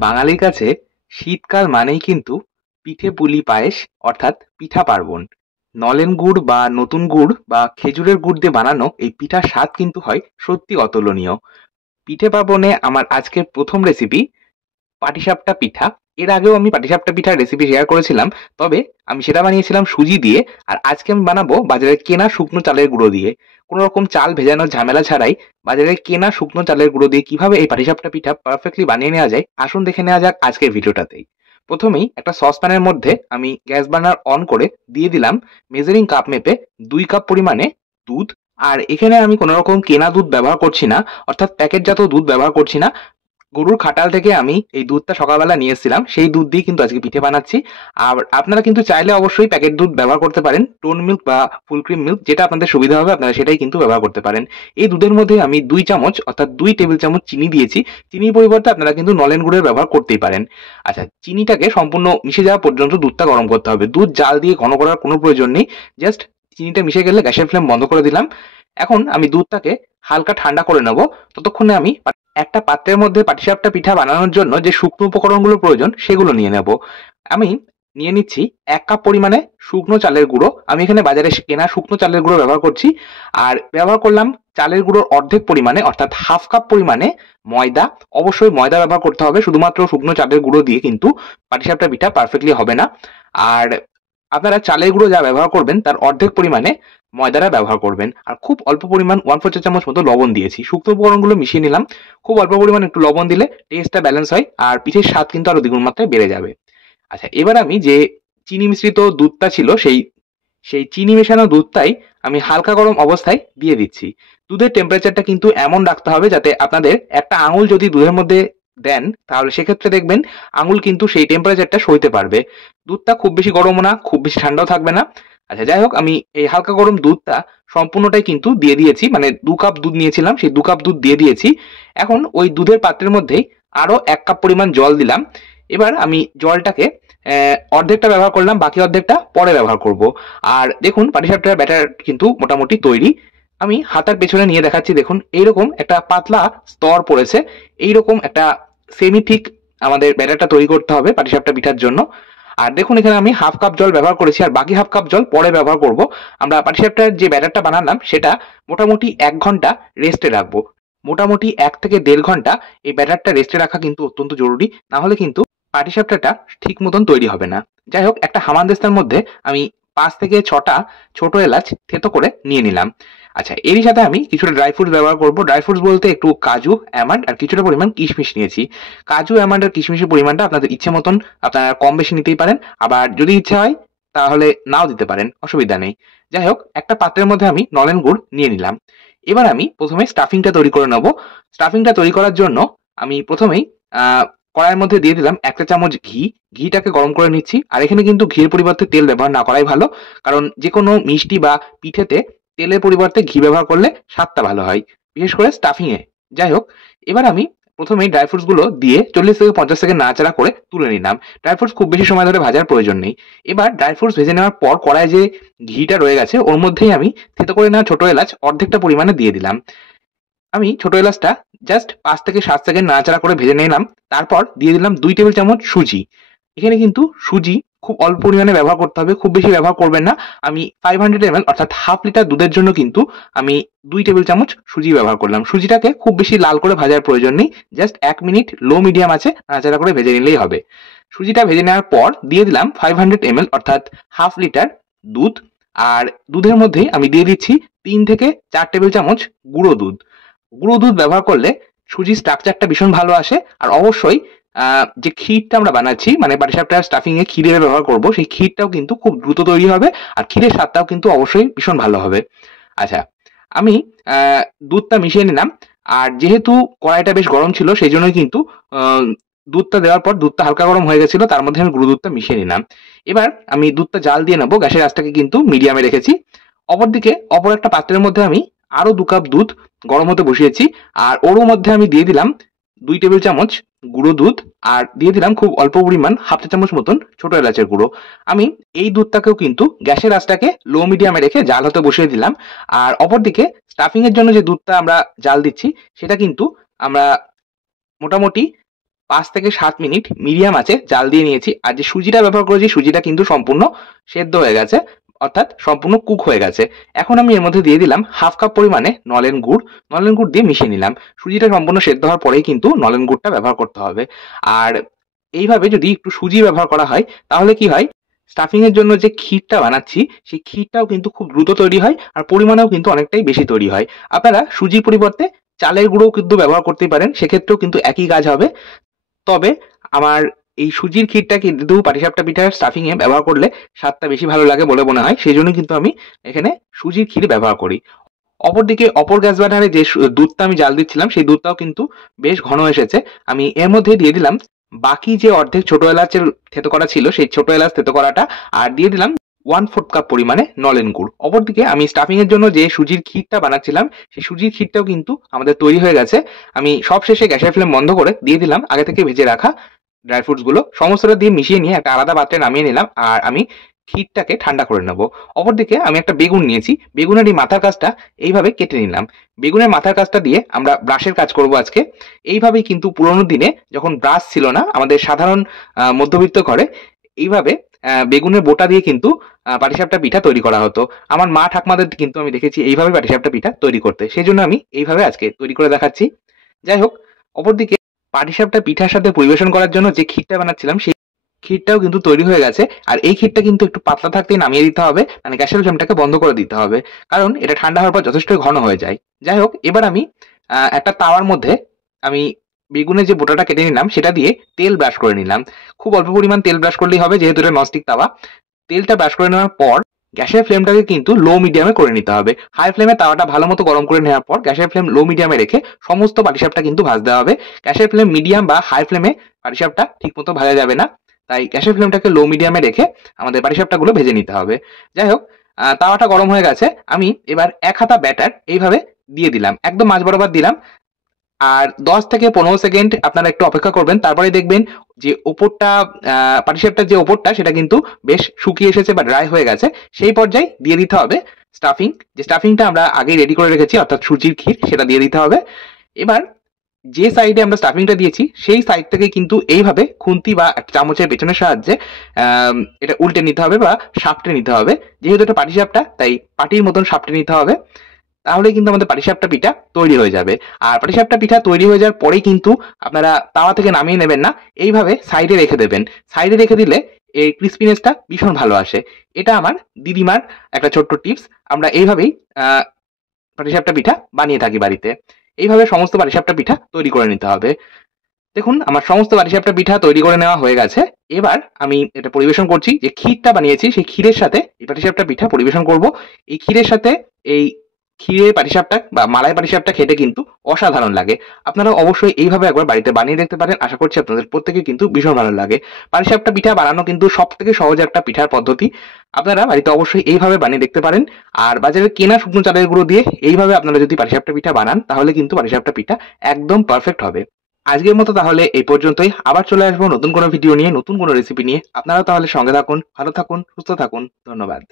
বাঙালির কাছে শীতকাল মানেই কিন্তু পিঠে পুলি পায়েস অর্থাৎ পিঠা পার্বণ। নলেন গুড় বা নতুন গুড় বা খেজুরের গুড় দিয়ে বানানো এই পিঠার স্বাদ কিন্তু হয় সত্যি অতুলনীয়। পিঠে পার্বণে আমার আজকের প্রথম রেসিপি পাটিসাপটা পিঠা। এর আগেও আমি পাটিসাপটা পিঠার রেসিপি শেয়ার করেছিলাম, তবে আমি সেটা বানিয়েছিলাম সুজি দিয়ে। আর আজকে আমি বানাবো বাজারে কেনা শুকনো চালের গুঁড়ো দিয়ে। কোনো রকম চাল ভেজানোর ঝামেলা ছাড়াই বাজারে কেনা শুকনো চালের গুঁড়ো দিয়ে কিভাবে এই পাটিসাপটা পিঠা পারফেক্টলি বানিয়ে নেওয়া যায়, আসুন দেখে নেওয়া যাক আজকের ভিডিওটাতেই। প্রথমেই একটা সসপ্যানের মধ্যে আমি গ্যাস বার্নার অন করে দিয়ে দিলাম মেজারিং কাপ মেপে 2 কাপ পরিমাণে দুধ। আর এখানে আমি কোনো রকম কেনা দুধ ব্যবহার করছি না, অর্থাৎ প্যাকেটজাত দুধ ব্যবহার করছি না। গরুর খাটাল থেকে আমি এই দুধটা সকালবেলা নিয়ে এসেছিলাম, সেই দুধ দিয়ে কিন্তু আজকে পিঠে বানাচ্ছি। আর আপনারা কিন্তু চাইলে অবশ্যই প্যাকেট দুধ ব্যবহার করতে পারেন, টোন মিল্ক বা ফুল ক্রিম মিল্ক, যেটা আপনাদের সুবিধা হবে আপনারা সেটাই কিন্তু ব্যবহার করতে পারেন। এই দুধের মধ্যে আমি 2 চামচ অর্থাৎ 2 টেবিল চামচ চিনি দিয়েছি। চিনির পরিবর্তে আপনারা কিন্তু নলেন গুড়ের ব্যবহার করতেই পারেন। আচ্ছা, চিনিটাকে সম্পূর্ণ মিশে যাওয়া পর্যন্ত দুধটা গরম করতে হবে। দুধ জাল দিয়ে ঘন করার কোনো প্রয়োজন নেই, জাস্ট চিনিটা মিশে গেলে গ্যাসের ফ্লেম বন্ধ করে দিলাম। এখন আমি দুধটাকে হালকা ঠান্ডা করে নেব। ততক্ষণে আমি একটা পাত্রের মধ্যে পাটিসাপটা পিঠা বানানোর জন্য যে শুকনো উপকরণগুলো প্রয়োজন সেগুলো নিয়ে নেব। আমি নিয়ে নিচ্ছি 1 কাপ পরিমাণে শুকনো চালের গুঁড়ো। আমি এখানে বাজারে কেনা শুকনো চালের গুঁড়ো ব্যবহার করছি। আর ব্যবহার করলাম চালের গুঁড়োর অর্ধেক পরিমাণে অর্থাৎ হাফ কাপ পরিমাণে ময়দা। অবশ্যই ময়দা ব্যবহার করতে হবে, শুধুমাত্র শুকনো চালের গুঁড়ো দিয়ে কিন্তু পাটিসাপটা পিঠা পারফেক্টলি হবে না। আর আপনারা চালের গুঁড়ো যা ব্যবহার করবেন তার অর্ধেক পরিমাণে ময়দাটা ব্যবহার করবেন। আর খুব অল্প পরিমাণ 1/4 চা চামচ মতো লবণ দিয়েছি। শুকনো উপকরণগুলো মিশিয়ে নিলাম। খুব অল্প পরিমাণ একটু লবণ দিলে টেস্টটা ব্যালেন্স হয় আর পিঠের স্বাদ কিন্তু আরো দ্বিগুণ মাত্রায় বেড়ে যাবে। আচ্ছা, এবার আমি যে চিনি মিশ্রিত দুধটা ছিল সেই চিনি মেশানো দুধটাই আমি হালকা গরম অবস্থায় দিয়ে দিচ্ছি। দুধের টেম্পারেচারটা কিন্তু এমন রাখতে হবে যাতে আপনাদের একটা আঙুল যদি দুধের মধ্যে দেন তাহলে সেক্ষেত্রে দেখবেন আঙুল কিন্তু সেই টেম্পারেচারটা সইতে পারবে। দুধটা খুব বেশি গরমও না, খুব বেশি ঠান্ডাও থাকবে না। আচ্ছা, যাই হোক, আমি এই হালকা গরম দুধটা সম্পূর্ণটাই কিন্তু দিয়ে দিয়েছি, মানে 2 কাপ দুধ নিয়েছিলাম সেই 2 কাপ দুধ দিয়ে দিয়েছি। এখন ওই দুধের পাত্রের মধ্যেই আরো 1 কাপ পরিমাণ জল দিলাম। এবার আমি জলটাকে অর্ধেকটা ব্যবহার করলাম, বাকি অর্ধেকটা পরে ব্যবহার করব। আর দেখুন পাটিসাপটার ব্যাটার কিন্তু মোটামুটি তৈরি। আমি হাতার পেছনে নিয়ে দেখাচ্ছি, দেখুন এইরকম একটা পাতলা স্তর পড়েছে। এইরকম একটা সেমি থিক আমাদের ব্যাটারটা তৈরি করতে হবে পাটিসাপটা পিঠার জন্য। আর দেখুন এখানে আমি হাফ কাপ জল ব্যবহার করেছি আর বাকি হাফ কাপ জল পরে ব্যবহার করব। আমরা পাটিসাপটার যে ব্যাটারটা বানালাম সেটা মোটামুটি 1 ঘন্টা রেস্টে রাখবো। মোটামুটি 1 থেকে 1.5 ঘন্টা এই ব্যাটারটা রেস্টে রাখা কিন্তু অত্যন্ত জরুরি, না হলে কিন্তু পাটিসাপটাটা ঠিক মতন তৈরি হবে না। যাই হোক, একটা হামানদিস্তার মধ্যে আমি 5 থেকে 6টা ছোট এলাচ থেতো করে নিয়ে নিলাম। আচ্ছা, এরই সাথে আমি কিছুটা ড্রাই ফ্রুটস ব্যবহার করব। ড্রাই ফ্রুটস বলতে একটু কাজু, আমন্ড আর কিছুটা পরিমাণ কিশমিশ নিয়েছি। কাজু, আমন্ড আর কিশমিশের পরিমাণটা আপনাদের ইচ্ছে মতন আপনারা কম বেশি নিতেই পারেন, আবার যদি ইচ্ছা হয় তাহলে নাও দিতে পারেন, অসুবিধা নেই। যাই হোক, একটা পাত্রের মধ্যে আমি নলেন গুড় নিয়ে নিলাম। এবার আমি প্রথমে স্টাফিংটা তৈরি করে নেব। স্টাফিংটা তৈরি করার জন্য আমি প্রথমেই কড়াইয়ের মধ্যে দিয়ে দিলাম 1 চা চামচ ঘি। ঘিটাকে গরম করে নিচ্ছি। আর এখানে কিন্তু ঘির পরিবর্তে তেল ব্যবহার না করাই ভালো, কারণ যে কোনো মিষ্টি বা পিঠেতে তেলের পরিবর্তে ঘি ব্যবহার করলে স্বাদটা ভালো হয়, বিশেষ করে স্টাফিং এ। যাই হোক, এবার আমি প্রথমেই ড্রাই ফ্রুটস গুলো দিয়ে 40 থেকে 50 সেকেন্ড নাড়াচাড়া করে তুলে নিলাম। ড্রাই ফ্রুটস খুব বেশি সময় ধরে ভাজার প্রয়োজন নেই। এবার ড্রাই ফ্রুটস ভেজে নেওয়ার পর কড়াইয়ে যে ঘিটা রয়ে গেছে ওর মধ্যেই আমি থেতো করে নেওয়া ছোট এলাচ অর্ধেকটা পরিমাণে দিয়ে দিলাম। আমি ছোট এলাচটা জাস্ট 5 থেকে 7 সেকেন্ড নাড়াচাড়া করে ভেজে নিলাম। তারপর দিয়ে দিলাম 2 টেবিল চামচ সুজি। এখানে কিন্তু সুজি খুব অল্প পরিমাণে ব্যবহার করতে হবে, খুব বেশি ব্যবহার করবেন না। আমি 500 ml অর্থাৎ হাফ লিটার দুধের জন্য কিন্তু আমি 2 টেবিল চামচ সুজি ব্যবহার করলাম। সুজিটাকে খুব বেশি লাল করে ভাজার প্রয়োজন নেই, জাস্ট 1 মিনিট লো মিডিয়াম আছে নাড়াচাড়া করে ভেজে নিলেই হবে। সুজিটা ভেজে নেওয়ার পর দিয়ে দিলাম 500 ml অর্থাৎ হাফ লিটার দুধ। আর দুধের মধ্যেই আমি দিয়ে দিচ্ছি 3 থেকে 4 টেবিল চামচ গুঁড়ো দুধ। গুঁড়ো দুধ ব্যবহার করলে সুজির স্ট্রাকচারটা ভীষণ ভালো আসে। আর অবশ্যই যে ক্ষীরটা আমরা বানাচ্ছি, মানে পাটিসাপটার স্টাফিং এ ক্ষীরের ব্যবহার করব, সেই ক্ষীরটাও কিন্তু খুব দ্রুত তৈরি হবে আর ক্ষীরের স্বাদটাও কিন্তু অবশ্যই ভীষণ ভালো হবে। আচ্ছা, আমি দুধটা মিশিয়ে নিলাম। আর যেহেতু কড়াইটা বেশ গরম ছিল সেই জন্যই কিন্তু আহ, দুধটা দেওয়ার পর দুধটা হালকা গরম হয়ে গেছিল, তার মধ্যে আমি গুঁড়ো দুধটা মিশিয়ে নিলাম। এবার আমি দুধটা জাল দিয়ে নেবো। গ্যাসের আঁচটাকে কিন্তু মিডিয়ামে রেখেছি। অপরদিকে অপর একটা পাত্রের মধ্যে আমি আরো 2 কাপ দুধ গরম হতে বসিয়েছি। আর ওর মধ্যে আমি দিয়ে দিলাম 2 টেবিল চামচ গুঁড়ো দুধ। আর দিয়ে দিলাম খুব অল্প পরিমাণ হাফ চা চামচ মতন ছোট এলাচের গুঁড়ো। আমি এই দুধটাকেও কিন্তু গ্যাসের আঁচটাকে লো মিডিয়ামে রেখে জাল হতে বসিয়ে দিলাম। আর অপরদিকে স্টাফিং এর জন্য যে দুধটা আমরা জাল দিচ্ছি সেটা কিন্তু আমরা মোটামুটি 5 থেকে 7 মিনিট মিডিয়াম আঁচে জাল দিয়ে নিয়েছি। আর যে সুজিটা ব্যবহার করেছি সেটা কিন্তু সম্পূর্ণ সেদ্ধ হয়ে গেছে, অর্থাৎ সম্পূর্ণ কুক হয়ে গেছে। এখন আমি এর মধ্যে দিয়ে দিলাম হাফ কাপ পরিমাণে নলেন গুড়। নলেন গুড় দিয়ে মিশিয়ে নিলাম। সুজিটা সম্পূর্ণ সেদ্ধ হওয়ার পরেই কিন্তু নলেন গুড়টা ব্যবহার করতে হবে। আর এইভাবে যদি একটু সুজি ব্যবহার করা হয় তাহলে কি হয়, স্টাফিং এর জন্য যে ক্ষীরটা বানাচ্ছি সেই ক্ষীরটাও কিন্তু খুব দ্রুত তৈরি হয় আর পরিমাণেও কিন্তু অনেকটাই বেশি তৈরি হয়। আপনারা সুজির পরিবর্তে চালের গুঁড়োও কিন্তু ব্যবহার করতেই পারেন, সেক্ষেত্রেও কিন্তু একই কাজ হবে। তবে আমার এই সুজির ক্ষীরটা কিন্তু পাটিসাপটা পিঠার স্টাফিং এ ব্যবহার করলে স্বাদটা বেশি ভালো লাগে বলে মনে হয়, সেই জন্য কিন্তু আমি এখানে সুজির ক্ষীর ব্যবহার করি। অপরদিকে অপর গ্যাস বার্নারে যে দুধটা আমি জাল দিচ্ছিলাম সেই দুধটাও কিন্তু বেশ ঘন এসেছে। আমি এর মধ্যে দিয়ে দিলাম বাকি যে অর্ধেক ছোট এলাচের থেতো করা ছিল সেই ছোট এলাচ থেতো করাটা, আর দিয়ে দিলাম 1/4 কাপ পরিমাণে নলেন গুড়। অপরদিকে আমি স্টাফিং এর জন্য যে সুজির ক্ষীরটা বানাচ্ছিলাম সেই সুজির ক্ষীরটাও কিন্তু আমাদের তৈরি হয়ে গেছে। আমি সবশেষে গ্যাসের ফ্লেম বন্ধ করে দিয়ে দিলাম আগে থেকে ভেজে রাখা ড্রাই ফ্রুটস গুলো, সমস্তটা দিয়ে মিশিয়ে নিয়ে একটা আলাদা পাত্রে নামিয়ে নিলাম। আর আমি ক্ষীরটাকে ঠান্ডা করে নেব। অপরদিকে আমি একটা বেগুন নিয়েছি, বেগুনের এই মাথার কাজটা এইভাবে কেটে নিলাম। বেগুনের মাথার কাজটা দিয়ে আমরা ব্রাশের কাজ করব আজকে। এইভাবেই কিন্তু পুরোনো দিনে যখন ব্রাশ ছিল না আমাদের সাধারণ মধ্যবিত্ত ঘরে, এইভাবে বেগুনের বোটা দিয়ে কিন্তু পাটিসাপটা পিঠা তৈরি করা হতো। আমার মা ঠাকুমাদের কিন্তু আমি দেখেছি এইভাবে পাটিসাপটা পিঠা তৈরি করতে, সেই জন্য আমি এইভাবে আজকে তৈরি করে দেখাচ্ছি। যাই হোক, অপরদিকে পাটিসাপটা পিঠার সাথে পরিবেশন করার জন্য যে ক্ষীরটা বানাচ্ছিলাম সেই ক্ষীরটাও কিন্তু তৈরি হয়ে গেছে। আর এই ক্ষীরটা কিন্তু একটু পাতলা থাকতেই নামিয়ে দিতে হবে, মানে গ্যাসের ফ্লেমটাকে বন্ধ করে দিতে হবে, কারণ এটা ঠান্ডা হওয়ার পর যথেষ্ট ঘন হয়ে যায়। যাই হোক, এবার আমি একটা তাওয়ার মধ্যে আমি বেগুনের যে বোটাটা কেটে নিলাম সেটা দিয়ে তেল ব্রাশ করে নিলাম। খুব অল্প পরিমাণ তেল ব্রাশ করলেই হবে, যেহেতু এটা ননস্টিক তাওয়া। তেলটা ব্রাশ করে নেওয়ার পর গ্যাসের ফ্লেমটাকে কিন্তু লো মিডিয়ামে করে নিতে হবে। হাই ফ্লেমে তাওয়াটা ভালো মতো গরম করে নেওয়ার পর গ্যাসের ফ্লেম লো মিডিয়ামে রেখে সমস্ত পাটিসাপটা কিন্তু ভাজতে হবে। গ্যাসের ফ্লেম মিডিয়াম বা হাই ফ্লেমে পাটিসাপটা ঠিক মতো ভাজা যাবে না, তাই গ্যাসের ফ্লেমটাকে লো মিডিয়ামে রেখে আমাদের পাটিসাপটাগুলো ভেজে নিতে হবে। যাই হোক, তাওয়াটা গরম হয়ে গেছে। আমি এবার 1 হাতা ব্যাটার এইভাবে দিয়ে দিলাম, একদম মাঝ বরাবর দিলাম। আর 10 থেকে 15 সেকেন্ড আপনারা একটু অপেক্ষা করবেন, তারপরে দেখবেন যে ওপরটা পাটিসাপটার যে ওপরটা সেটা কিন্তু বেশ শুকিয়ে এসেছে বা ড্রাই হয়ে গেছে। সেই পর্যায়ে দিয়ে দিতে হবে স্টাফিং, যে স্টাফিংটা আমরা আগেই রেডি করে রেখেছি অর্থাৎ সুজির ক্ষীর, সেটা দিয়ে দিতে হবে। এবার যে সাইডে আমরা স্টাফিংটা দিয়েছি সেই সাইড থেকে কিন্তু এইভাবে খুন্তি বা একটা চামচের পেছনের সাহায্যে এটা উল্টে নিতে হবে বা সাপটে নিতে হবে। যেহেতু এটা পাটিসাপটা তাই পাটির মতন সাপটে নিতে হবে, তাহলে কিন্তু আমাদের পাটিসাপটা পিঠা তৈরি হয়ে যাবে। আর পাটিসাপটা পিঠা তৈরি হয়ে যাওয়ার পরেই কিন্তু আপনারা তাওয়া থেকে নামিয়ে নেবেন না, এইভাবে সাইডে রেখে দেবেন। সাইডে রেখে দিলে এই ক্রিস্পিনেসটা ভীষণ ভালো আসে। এটা আমার দিদিমার একটা ছোট্ট টিপস। আমরা এইভাবেই পাটিসাপটা পিঠা বানিয়ে থাকি বাড়িতে। এইভাবে সমস্ত পাটিসাপটা পিঠা তৈরি করে নিতে হবে। দেখুন, আমার সমস্ত পাটিসাপটা পিঠা তৈরি করে নেওয়া হয়ে গেছে। এবার আমি এটা পরিবেশন করছি। যে ক্ষীরটা বানিয়েছি সেই ক্ষীরের সাথে এই পাটিসাপটা পিঠা পরিবেশন করব। এই ক্ষীরের সাথে এই ক্ষীরের পাটিসাপটা বা মালাই পাটিসাপটা খেতে কিন্তু অসাধারণ লাগে। আপনারা অবশ্যই এইভাবে একবার বাড়িতে বানিয়ে দেখতে পারেন। আশা করছি আপনাদের প্রত্যেকের কিন্তু ভীষণ ভালো লাগে। পাটিসাপটা পিঠা বানানো কিন্তু সবথেকে সহজ একটা পিঠার পদ্ধতি। আপনারা বাড়িতে অবশ্যই এইভাবে বানিয়ে দেখতে পারেন। আর বাজারে কেনা শুকনো চালের গুঁড়ো দিয়ে এইভাবে আপনারা যদি পাটিসাপটা পিঠা বানান তাহলে কিন্তু পাটিসাপটা পিঠা একদম পারফেক্ট হবে। আজকের মতো তাহলে এই পর্যন্তই। আবার চলে আসবো নতুন কোনো ভিডিও নিয়ে, নতুন কোনো রেসিপি নিয়ে। আপনারা তাহলে সঙ্গে থাকুন, ভালো থাকুন, সুস্থ থাকুন। ধন্যবাদ।